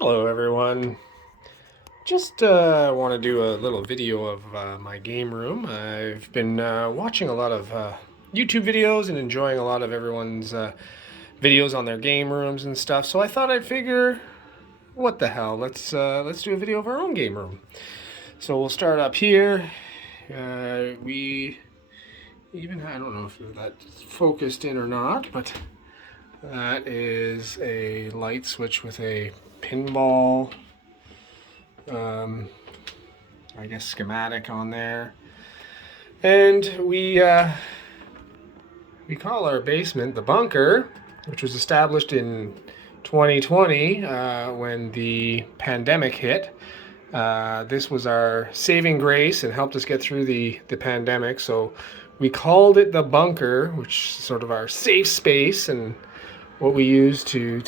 Hello everyone. Just want to do a little video of my game room. I've been watching a lot of YouTube videos and enjoying a lot of everyone's videos on their game rooms and stuff. So I thought I'd figure, what the hell? Let's do a video of our own game room. So we'll start up here. We even I don't know if that's focused in or not, but that is a light switch with a pinball I guess schematic on there, and we call our basement the bunker, which was established in 2020 when the pandemic hit. This was our saving grace and helped us get through the pandemic, so we called it the bunker, which is sort of our safe space and what we use to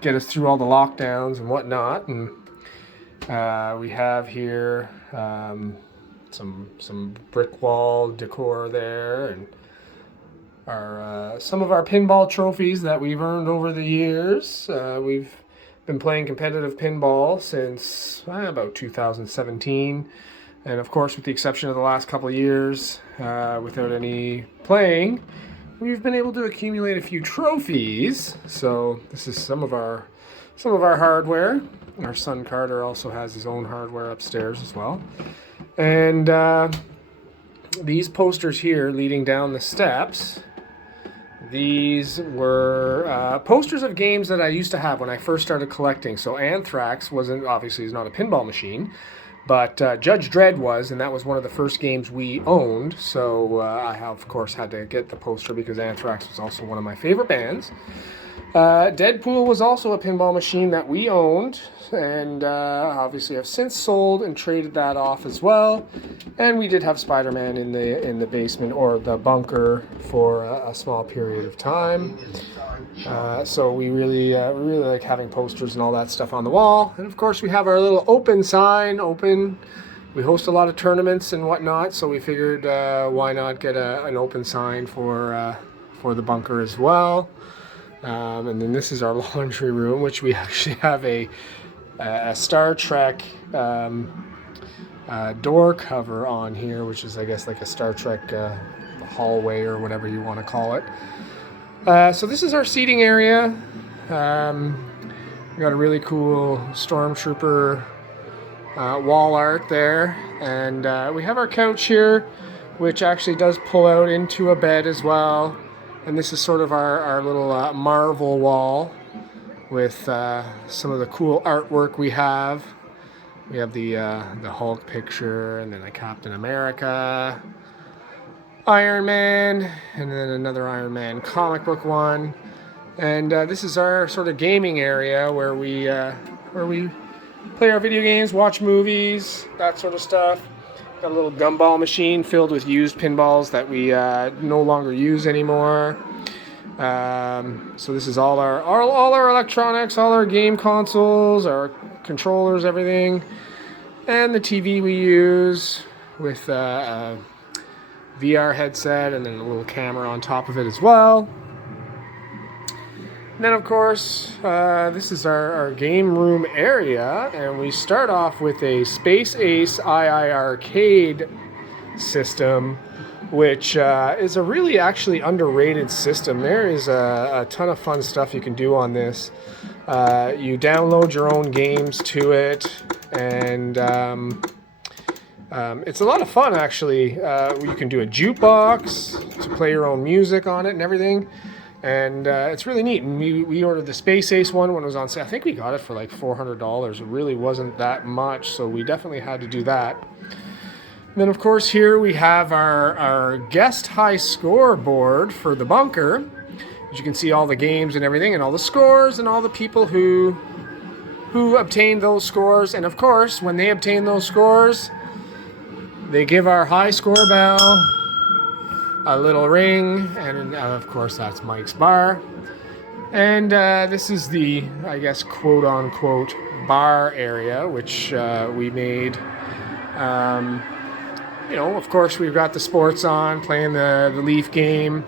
get us through all the lockdowns and whatnot. And we have here some brick wall decor there, and our some of our pinball trophies that we've earned over the years. We've been playing competitive pinball since about 2017, and of course, with the exception of the last couple of years, without any playing, we've been able to accumulate a few trophies. So this is some of our hardware. Our son Carter also has his own hardware upstairs as well. And these posters here leading down the steps, these were posters of games that I used to have when I first started collecting. So Anthrax wasn't, obviously is not a pinball machine, but Judge Dredd was, and that was one of the first games we owned. So I, of course, had to get the poster because Anthrax was also one of my favorite bands. Deadpool was also a pinball machine that we owned, and obviously have since sold and traded that off as well. And we did have Spider-Man in the basement or the bunker for a small period of time. So we really like having posters and all that stuff on the wall. And of course, we have our little open sign. Open. We host a lot of tournaments and whatnot, so we figured why not get an open sign for the bunker as well. And then this is our laundry room, which we actually have a Star Trek door cover on here, which is, I guess, like a Star Trek hallway or whatever you want to call it. So this is our seating area. We got a really cool Stormtrooper wall art there, and we have our couch here, which actually does pull out into a bed as well. And this is sort of our little Marvel wall with some of the cool artwork we have. We have the Hulk picture, and then a Captain America, Iron Man, and then another Iron Man comic book one. And this is our sort of gaming area where we play our video games, watch movies, that sort of stuff. Got a little gumball machine filled with used pinballs that we no longer use anymore. So this is all our electronics, all our game consoles, our controllers, everything, and the TV we use with a VR headset and then a little camera on top of it as well. And then, of course, this is our game room area, and we start off with a Space Ace II Arcade system, which is a really actually underrated system. There is a ton of fun stuff you can do on this. You download your own games to it, and it's a lot of fun, actually. You can do a jukebox to play your own music on it and everything. And it's really neat. And we ordered the Space Ace one when it was on sale. I think we got it for like $400. It really wasn't that much, so we definitely had to do that. And then, of course, here we have our guest high score board for the bunker. As you can see, all the games and everything, and all the scores, and all the people who obtained those scores. And of course, when they obtain those scores, they give our high score bell a little ring, and of course that's Mike's bar. And this is the, I guess, quote-unquote bar area, which we made. Of course, we've got the sports on, playing the Leaf game,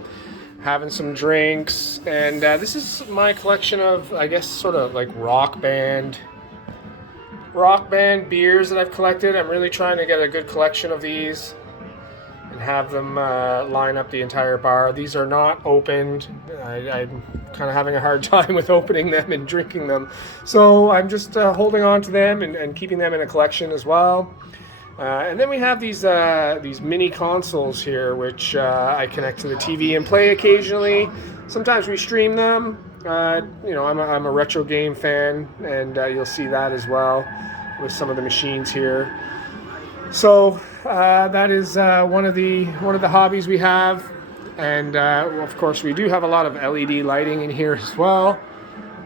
having some drinks, and this is my collection of, I guess, sort of like rock band Rock Band beers that I've collected. I'm really trying to get a good collection of these and have them line up the entire bar. These are not opened. I'm kind of having a hard time with opening them and drinking them. So I'm just holding on to them and keeping them in a collection as well. And then we have these mini consoles here, which I connect to the TV and play occasionally. Sometimes we stream them. You know, I'm a retro game fan, and you'll see that as well with some of the machines here. So that is one of the hobbies we have, and well, of course we do have a lot of LED lighting in here as well.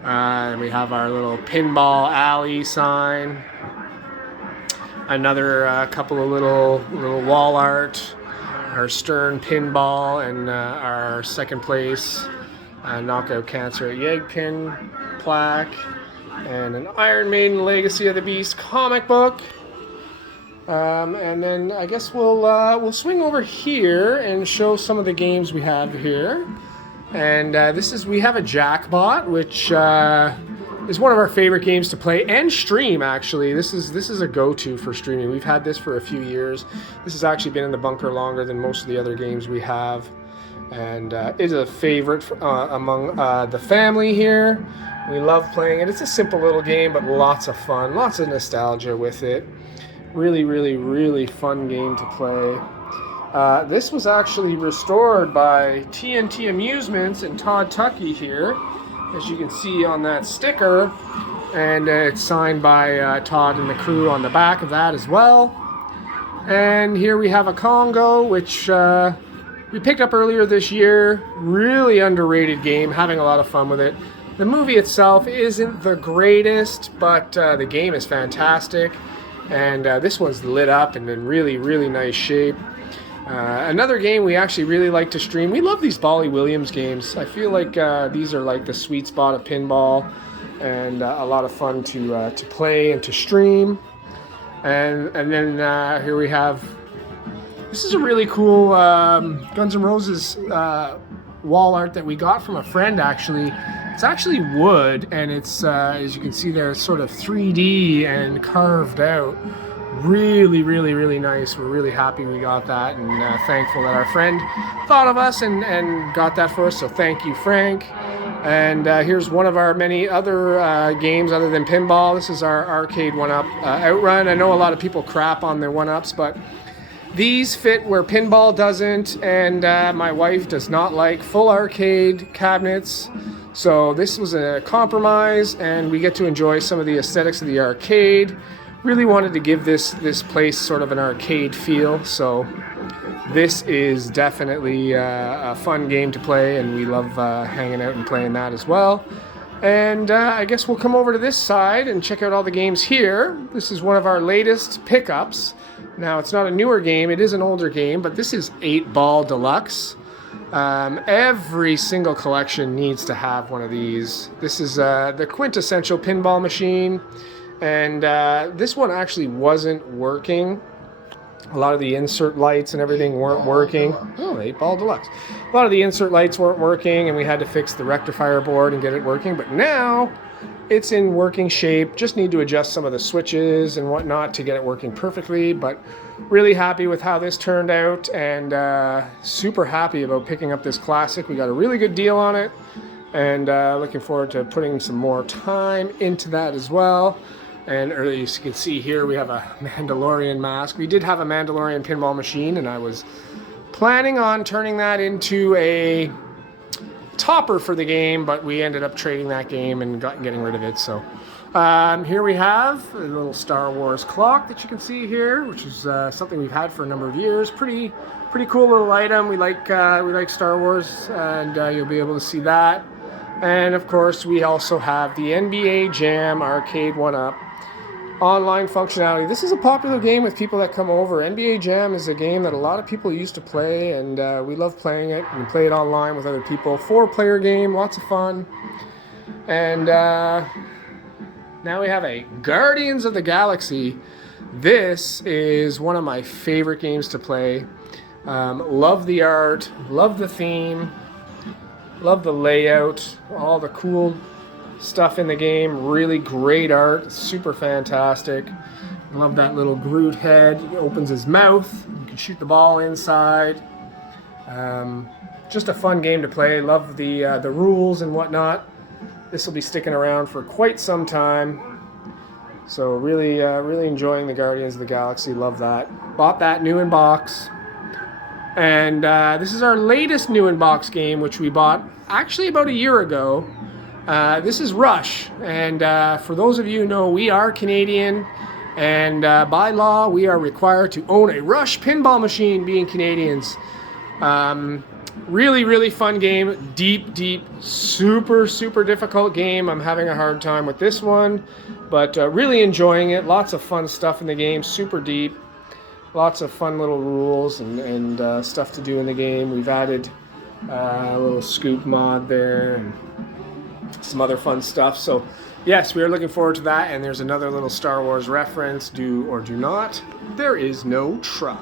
We have our little pinball alley sign. Another couple of little wall art, our Stern pinball, and our second place knockout cancer at Yegpin plaque, and an Iron Maiden Legacy of the Beast comic book. And then I guess we'll swing over here and show some of the games we have here. And we have a Jackbot, which is one of our favorite games to play and stream. Actually, this is a go-to for streaming. We've had this for a few years. This has actually been in the bunker longer than most of the other games we have, and is a favorite among the family here. We love playing it. It's a simple little game, but lots of fun, lots of nostalgia with it. Really, really, really fun game to play. This was actually restored by TNT Amusements and Todd Tuckey here, as you can see on that sticker, and it's signed by Todd and the crew on the back of that as well. And here we have a Congo, which we picked up earlier this year. Really underrated game, having a lot of fun with it. The movie itself isn't the greatest, but the game is fantastic, and this one's lit up and in really, really nice shape. Another game we actually really like to stream. We love these Bolly Williams games. I feel like these are like the sweet spot of pinball, and a lot of fun to play and to stream. And then here we have, this is a really cool Guns N' Roses wall art that we got from a friend actually. It's actually wood, and it's as you can see there, it's sort of 3D and carved out. Really, really, really nice. We're really happy we got that, and thankful that our friend thought of us and got that for us. So thank you, Frank. And here's one of our many other games other than pinball. This is our arcade one-up Outrun. I know a lot of people crap on the one-ups, but these fit where pinball doesn't, and my wife does not like full arcade cabinets. So this was a compromise, and we get to enjoy some of the aesthetics of the arcade. Really wanted to give this place sort of an arcade feel, so this is definitely a fun game to play, and we love hanging out and playing that as well. And I guess we'll come over to this side and check out all the games here. This is one of our latest pickups. Now, it's not a newer game, it is an older game, but this is 8-Ball Deluxe. Every single collection needs to have one of these. This is the quintessential pinball machine. And this one actually wasn't working. A lot of the insert lights and everything weren't working. Oh, 8-Ball Deluxe. A lot of the insert lights weren't working, and we had to fix the rectifier board and get it working. But now it's in working shape. Just need to adjust some of the switches and whatnot to get it working perfectly. But really happy with how this turned out, and super happy about picking up this classic. We got a really good deal on it, and looking forward to putting some more time into that as well. And as you can see here, we have a Mandalorian mask. We did have a Mandalorian pinball machine, and I was planning on turning that into a topper for the game, but we ended up trading that game and getting rid of it. So here we have a little Star Wars clock that you can see here, which is something we've had for a number of years. Pretty cool little item. We like Star Wars, and you'll be able to see that. And of course, we also have the NBA Jam Arcade 1-Up online functionality. This is a popular game with people that come over. NBA Jam is a game that a lot of people used to play, and we love playing it. We play it online with other people. 4-player game, lots of fun. And now we have a Guardians of the Galaxy. This is one of my favorite games to play. Love the art, love the theme, love the layout, all the cool stuff in the game. Really great art, super fantastic. Love that little Groot head. He opens his mouth. You can shoot the ball inside. Just a fun game to play. Love the rules and whatnot. This will be sticking around for quite some time. So really enjoying the Guardians of the Galaxy. Love that. Bought that new in box. And this is our latest new in box game, which we bought actually about a year ago. This is Rush. And for those of you who know, we are Canadian. And by law, we are required to own a Rush pinball machine, being Canadians. Really fun game. Deep, super difficult game. I'm having a hard time with this one, but really enjoying it. Lots of fun stuff in the game. Super deep. Lots of fun little rules and stuff to do in the game. We've added a little scoop mod there and some other fun stuff. So yes, we are looking forward to that. And there's another little Star Wars reference. Do or do not. There is no try.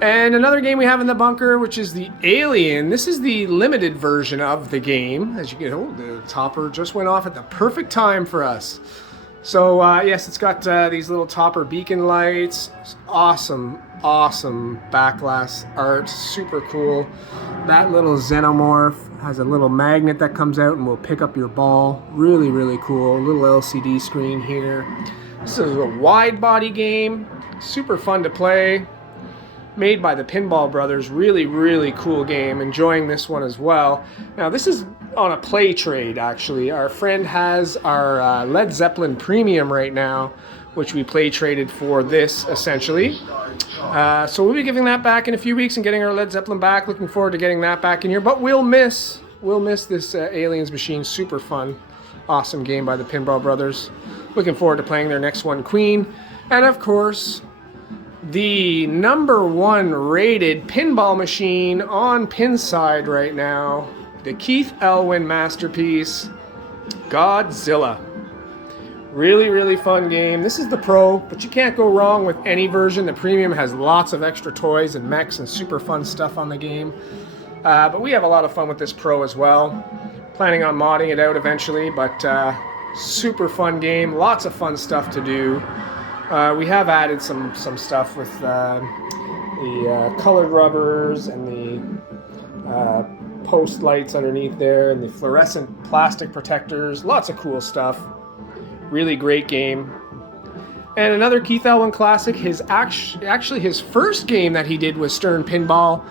And another game we have in the bunker, which is the Alien. This is the limited version of the game. As you can, oh, the topper just went off at the perfect time for us. So yes, it's got these little topper beacon lights. Awesome backglass art, super cool. That little xenomorph has a little magnet that comes out and will pick up your ball. Really cool. Little LCD screen here. This is a wide body game. Super fun to play. Made by the Pinball Brothers. Really cool game. Enjoying this one as well. Now this is on a play trade, actually. Our friend has our Led Zeppelin Premium right now, which we play traded for this, essentially. So we'll be giving that back in a few weeks and getting our Led Zeppelin back. Looking forward to getting that back in here. But we'll miss this Aliens machine. Super fun. Awesome game by the Pinball Brothers. Looking forward to playing their next one, Queen. And of course, the #1 rated pinball machine on Pinside right now, the Keith Elwin masterpiece, Godzilla. Really fun game. This is the Pro, but you can't go wrong with any version. The Premium has lots of extra toys and mechs and super fun stuff on the game. But we have a lot of fun with this Pro as well. Planning on modding it out eventually, but super fun game. Lots of fun stuff to do. We have added some stuff with the colored rubbers and the post lights underneath there and the fluorescent plastic protectors. Lots of cool stuff. Really great game. And another Keith Elwin classic, actually his first game that he did was Stern Pinball,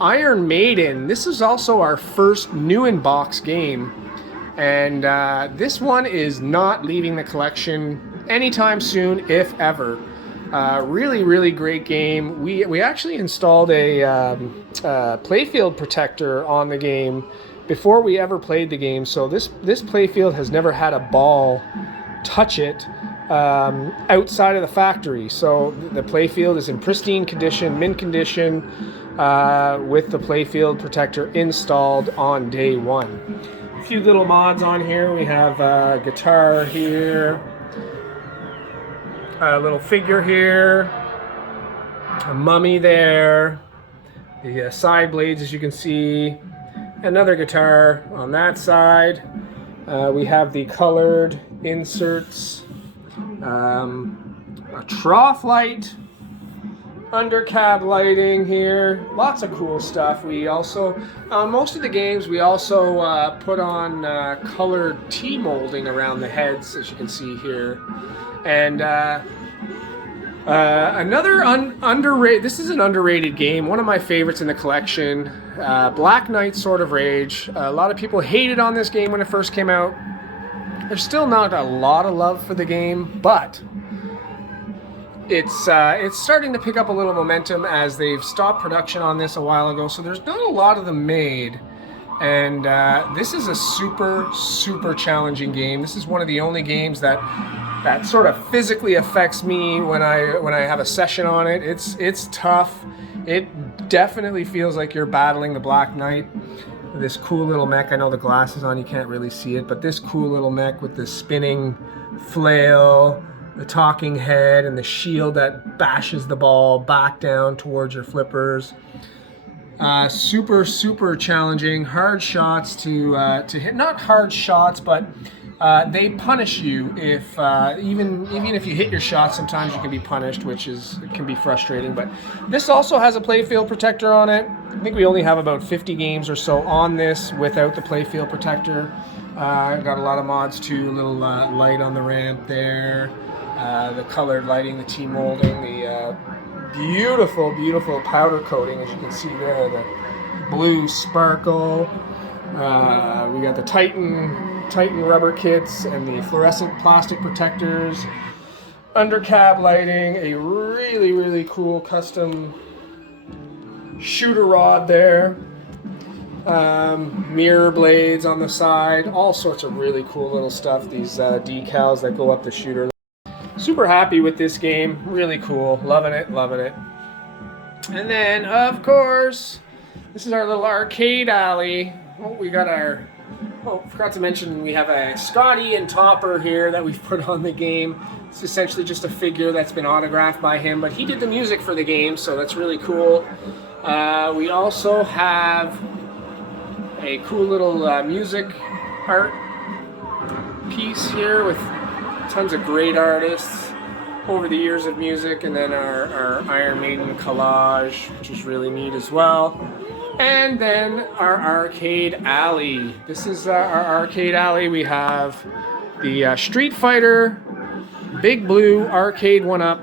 Iron Maiden. This is also our first new in box game. And this one is not leaving the collection anytime soon, if ever. Really great game. We actually installed a playfield protector on the game before we ever played the game. So this playfield has never had a ball touch it outside of the factory. So the playfield is in pristine condition, mint condition, with the playfield protector installed on day one. A few little mods on here. We have a guitar here, a little figure here, a mummy there, the side blades, as you can see, another guitar on that side. We have the colored inserts, a trough light, under cab lighting here, lots of cool stuff. We also, on most of the games, we also put on colored T-molding around the heads, as you can see here. And another underrated, this is an underrated game, one of my favorites in the collection, Black Knight Sword of Rage. A lot of people hated on this game when it first came out. There's still not a lot of love for the game, but it's starting to pick up a little momentum as they've stopped production on this a while ago, so there's not a lot of them made. And this is a super challenging game. This is one of the only games that sort of physically affects me when I have a session on it. It's tough. It definitely feels like you're battling the Black Knight. This cool little mech. I know the glasses on, you can't really see it, but this cool little mech with the spinning flail, the talking head, and the shield that bashes the ball back down towards your flippers. Super challenging. Hard shots to hit. Not hard shots, but they punish you if even if you hit your shot. Sometimes you can be punished, which can be frustrating. But this also has a playfield protector on it. I think we only have about 50 games or so on this without the playfield protector. Got a lot of mods too. A little light on the ramp there. The colored lighting, the T-molding, the beautiful powder coating, as you can see there, the blue sparkle. We got the Titan rubber kits and the fluorescent plastic protectors. Under cab lighting, a really cool custom shooter rod there. Mirror blades on the side, all sorts of really cool little stuff. These decals that go up the shooter. Super happy with this game, really cool, loving it. And then, of course, this is our little arcade alley. We got forgot to mention we have a Scotty and Topper here that we've put on the game. It's essentially just a figure that's been autographed by him, but he did the music for the game, so that's really cool. We also have a cool little music art piece here with tons of great artists over the years of music, and then our Iron Maiden collage, which is really neat as well. And then our arcade alley. This is our arcade alley. We have the Street Fighter Big Blue arcade 1-up,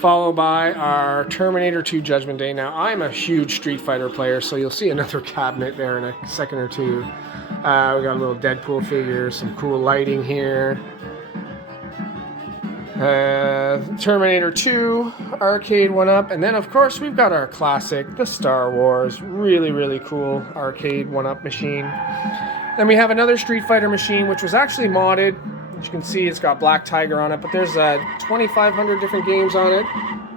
followed by our Terminator 2 Judgment Day. Now, I'm a huge Street Fighter player, so you'll see another cabinet there in a second or two. We got a little Deadpool figure, some cool lighting here. Terminator 2 arcade 1-up, and then of course we've got our classic, the Star Wars, really cool arcade 1-up machine. Then we have another Street Fighter machine, which was actually modded. As you can see, it's got Black Tiger on it, but there's 2,500 different games on it.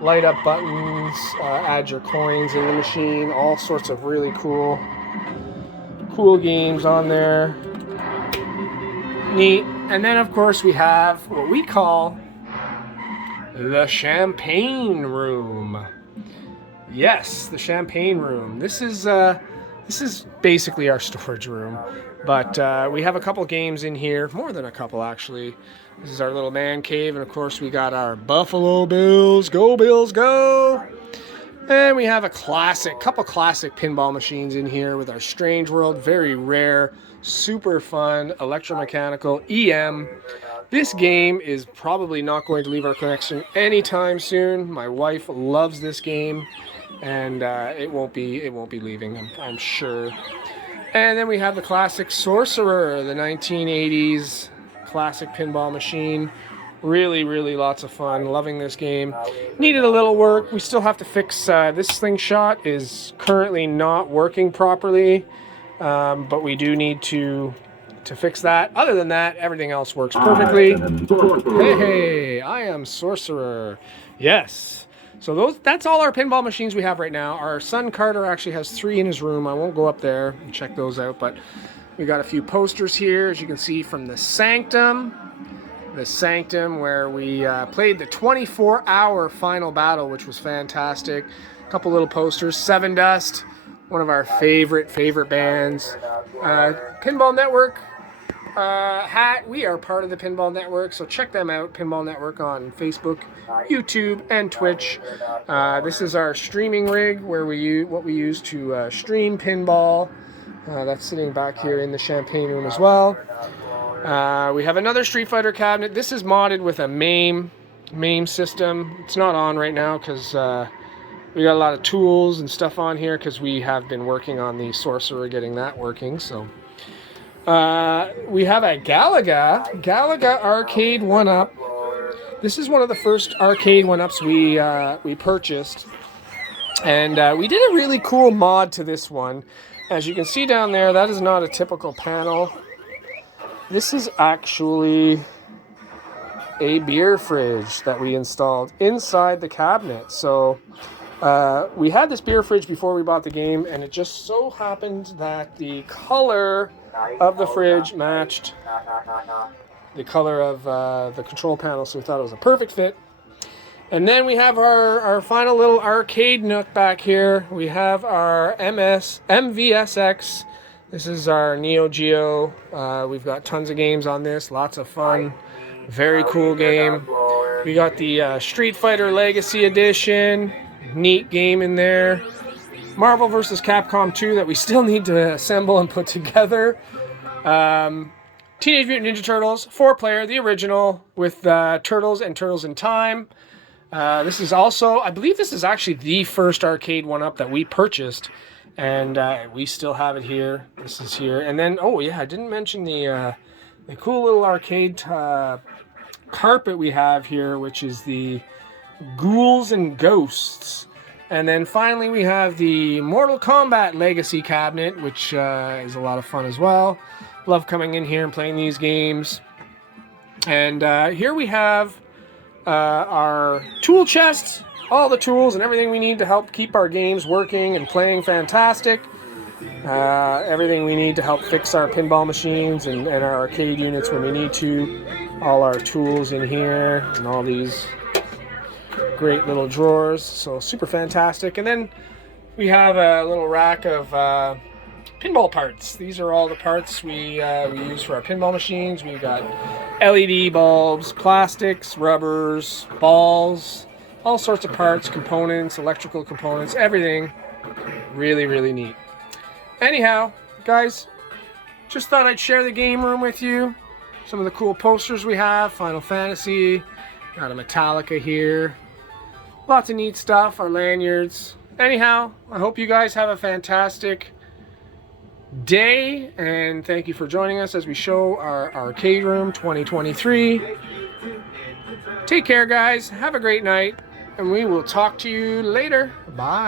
Light up buttons, add your coins in the machine, all sorts of really cool games on there. Neat. And then of course we have what we call the Champagne Room. Yes, the Champagne Room. This is basically our storage room, but we have a couple games in here, more than a couple actually. This is our little man cave, and of course we got our Buffalo Bills, go Bills, go! And we have couple classic pinball machines in here with our Strange World, very rare, super fun, electromechanical EM. This game is probably not going to leave our collection anytime soon. My wife loves this game, and it won't be leaving, I'm sure. And then we have the classic Sorcerer, the 1980s classic pinball machine. Really lots of fun. Loving this game. Needed a little work. We still have to fix this slingshot is currently not working properly, but we do need to fix that. Other than that, everything else works perfectly. Hey, I am Sorcerer. Yes. So that's all our pinball machines we have right now. Our son Carter actually has 3 in his room. I won't go up there and check those out, but we got a few posters here, as you can see, from the Sanctum. The Sanctum, where we played the 24-hour final battle, which was fantastic. A couple little posters. Seven Dust, one of our favorite bands. Pinball Network hat. We are part of the Pinball Network, so check them out. Pinball Network on Facebook, YouTube, and Twitch. This is our streaming rig, where we use to stream pinball. That's sitting back here in the Champagne Room as well. We have another Street Fighter cabinet. This is modded with a MAME system. It's not on right now because we got a lot of tools and stuff on here because we have been working on the Sorcerer, getting that working. So we have a Galaga arcade 1-up. This is one of the first arcade 1-ups we purchased, and we did a really cool mod to this one. As you can see down there, that is not a typical panel. This is actually a beer fridge that we installed inside the cabinet. So we had this beer fridge before we bought the game, and it just so happened that the color of the fridge matched the color of the control panel, so we thought it was a perfect fit. And then we have our final little arcade nook back here. We have our MVSX. This is our Neo Geo. We've got tons of games on this, lots of fun. Very cool game. We got the Street Fighter Legacy Edition. Neat game in there. Marvel vs. Capcom 2 that we still need to assemble and put together. Teenage Mutant Ninja Turtles, 4-player, the original, with Turtles and Turtles in Time. This is also, I believe this is actually the first arcade one-up that we purchased. And we still have it here. This is here. And then, oh yeah, I didn't mention the cool little arcade carpet we have here, which is the Ghouls and Ghosts. And then finally we have the Mortal Kombat Legacy cabinet, which is a lot of fun as well. Love coming in here and playing these games. And here we have our tool chest, all the tools and everything we need to help keep our games working and playing fantastic. Everything we need to help fix our pinball machines and our arcade units when we need to. All our tools in here and all these great little drawers. So super fantastic. And then we have a little rack of pinball parts. These are all the parts we use for our pinball machines. We've got LED bulbs, plastics, rubbers, balls, all sorts of parts, components, electrical components, everything. Really, really neat. Anyhow, guys, just thought I'd share the game room with you. Some of the cool posters we have, Final Fantasy, got a Metallica here. Lots of neat stuff, our lanyards. Anyhow, I hope you guys have a fantastic day, and thank you for joining us as we show our arcade room 2023. Take care, guys. Have a great night, and we will talk to you later. Bye.